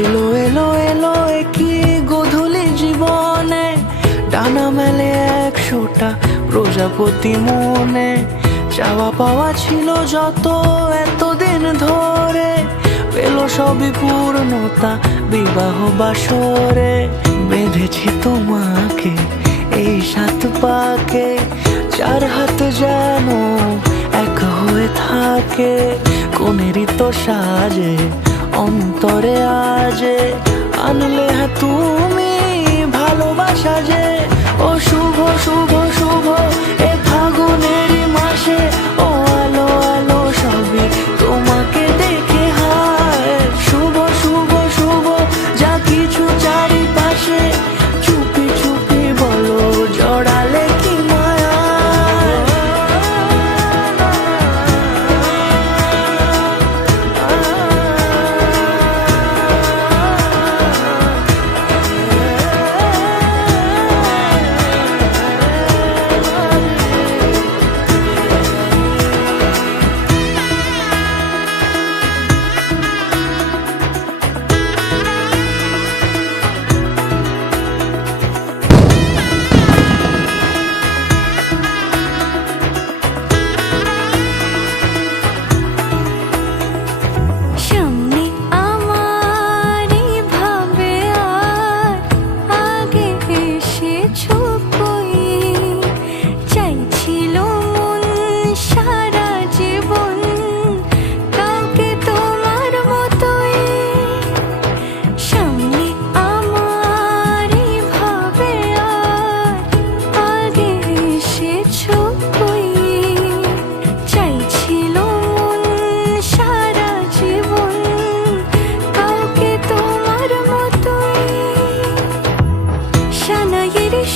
এলো এলো এলো কি গধূলি জীবনে, ডানা মেলে 100টা প্রজাপতি মনে। চাওয়া পাওয়া ছিল যত এতদিন ধরে, পেল সবই পূর্ণতা বিবাহ বাসরে। বেঁধেছি তোমাকে এই 7 পাকে, 4 হাত যেন এক হয়ে থাকে। কোনেরই তো সাজে অন্তরে আজে, আনলে হ্যাঁ তুমি ভালোবাসা যে। ও শুভ শুভ শুভ এ ফাগুনেরই মাসে, ও আলো আলো সবই তোমাকে দেখে হায়। শুভ শুভ শুভ যা কিছু চারিপাশে, চুপি চুপি বলো জড়ালে কি মায়া।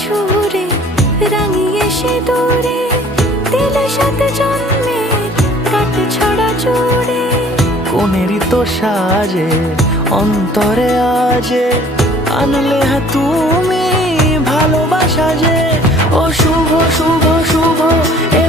সুরে রাঙিয়ে সে দূরে, দিলে 7 জন্মের কাট ছড়া জুড়ে। কোনেরই তো সাজে অন্তরে আজে, আনলে হ্যাঁ তুমি ভালোবাসা যে। ও শুভ শুভ শুভ এ